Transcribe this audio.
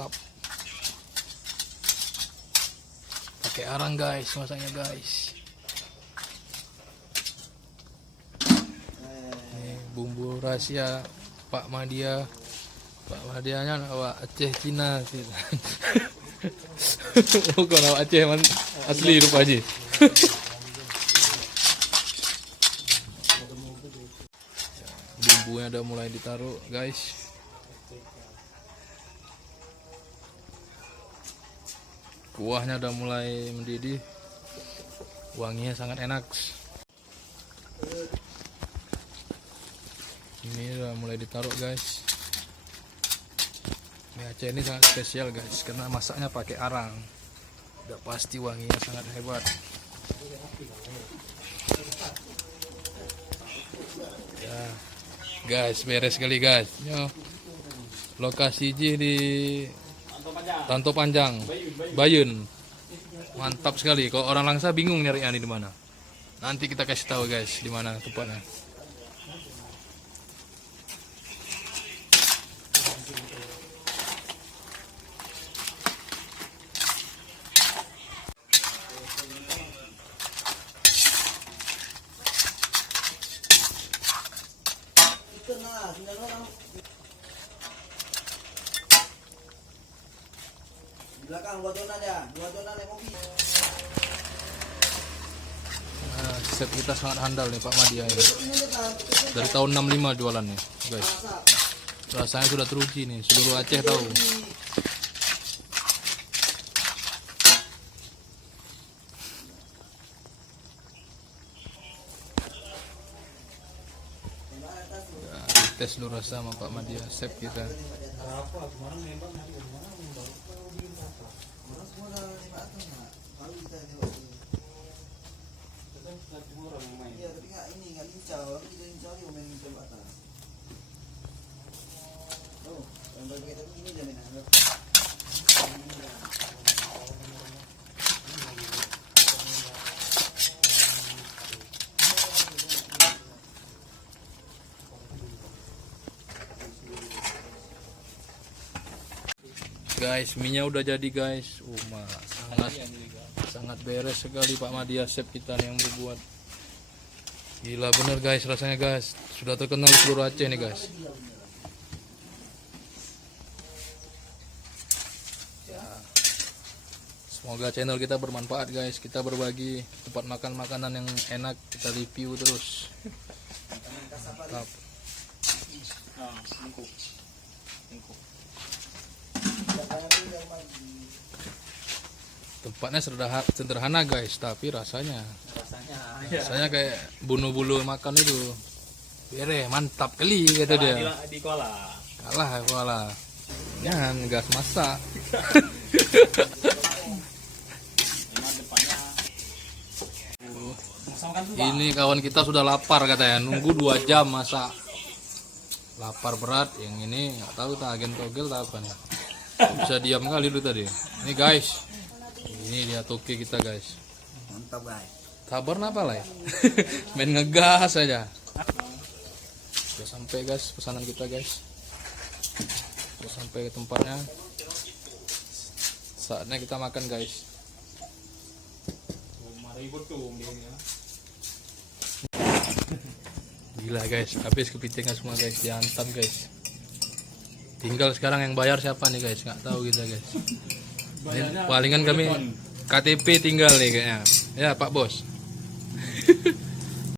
mantap. Pakai arang guys, masaknya guys. Ini bumbu rahasia Pak Madia. Pak Madianya awak Aceh Cina sih. Bukan awak Aceh asli rupanya. Bumbunya udah mulai ditaruh guys. Kuahnya udah mulai mendidih. Wanginya sangat enak. Ini udah mulai ditaruh guys. Mie Aceh ini sangat spesial guys, karena masaknya pakai arang. Udah pasti wanginya sangat hebat. Ya, guys, beres sekali guys. Yo. Lokasi di Tanto Panjang, Bayun. Mantap sekali. Kalau orang Langsa bingung nyari ini di mana. Nanti kita kasih tahu guys di mana tempatnya. Belakang dua zona ya, kopi. Nah, chef kita sangat handal nih Pak Madia ini. Dari tahun 65 jualannya, guys. Rasanya sudah teruji nih, seluruh Aceh tahu. Nah, tes dulu rasa sama Pak Madia, chef kita. Iya, tapi nggak lincah, tapi lincah dia main tembak atas. Oh, yang bagi kita begini aja nih. Guys, minyak udah jadi guys. Sangat beres sekali Pak Madia chef kita nih yang berbuat. Gila bener guys rasanya guys. Sudah terkenal di seluruh Aceh nih guys. Ya. Semoga channel kita bermanfaat guys. Kita berbagi tempat makan makanan yang enak, kita review terus. Mantap. Tempatnya sederhana guys, tapi rasanya kayak bulu makan itu. Bere, mantap kali kata dia. Kalah kuala. Jangan gas masak. Ini kawan kita sudah lapar katanya, nunggu 2 jam masak. Lapar berat, yang ini nggak tahu tak agen togel tak apa nih. Bisa diam kali dulu tadi. Ini guys. Ini dia toke kita guys. Mantap guys. Sabar napa lah ya? Main ngegas aja. Sudah sampai guys pesanan kita guys. Sudah sampai ke tempatnya. Saatnya kita makan guys. Gila guys, habis kepitingnya semua guys, dihantam guys. Tinggal sekarang yang bayar siapa nih guys? Nggak tahu kita guys. Ini palingan kami KTP tinggal nih kayaknya. Ya Pak Bos.